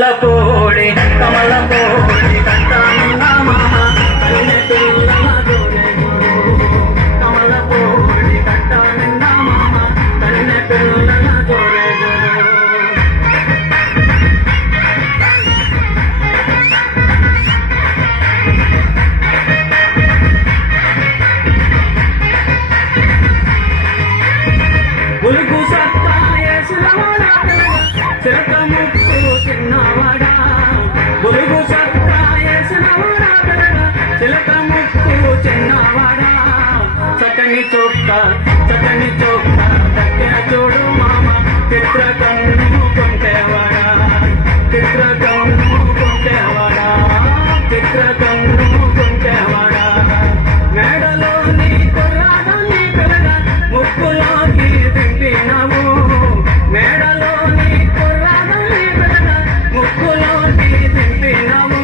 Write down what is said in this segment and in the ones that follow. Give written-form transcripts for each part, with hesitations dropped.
కమలపోడి కట్టానున్నా మామ కన్నె పిల్లల దొరెగుడు కమలపోడి కట్టానున్నా మామ కన్నె పిల్లల దొరెగుడు ఉలుగు సత్తా వేసినవాడా చిలక ముక్కు చిన్నవాడా ఉలుగు సత్తా వేసినవాడా చిలక ముక్కు చిన్నవాడా చక్కని చొక్క దగ్గర చూడు మామ చిత్రకన్ను కొంటేవాడా చిత్రకన్ను కొంటేవాడా మేడలోని కుర్రాడాన్ని పిల్లగా ముక్కులోకి దింపినావు మేడలోని కుర్రాడాన్ని పిల్లగా ముక్కులోకి దింపినావు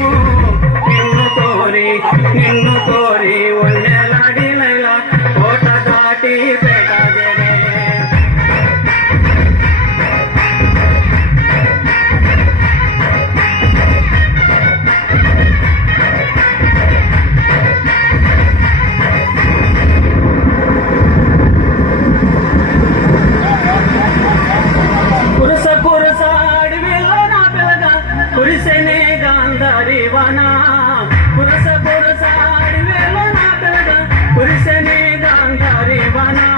నిన్ను కోరి ఒళ్ళేలాడి లైలా కోట దాటి పేటాదేనే కురిసెనే గాంధారి వానా కురసాడి వేళ నా పిల్లగ కురిసెనే గాంధారి వానా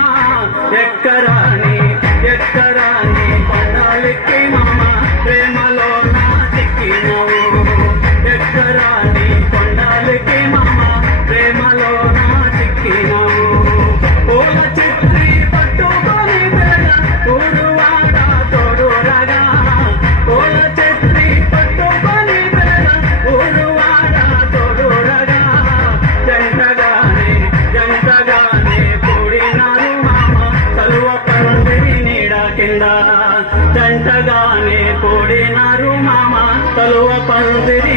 ఎక్కరాని కొండాలెక్కి మామ ప్రేమలో నా చిక్కినవు ఎక్కరాని కొండాలెక్కి మామ ప్రేమలో నా చిక్కినవు పూల చిత్రి పట్టుకొని పిల్లగ ఊరువాడ తోడు రాగా పూల చిత్రి పట్టుకొని పిల్లగ ఊరువాడ తోడు రాగా జంటగానే కూడినారు మామ కలువ పందిరి నీడ కింద జంటగానే కూడినారు మామ కలువ పందిరి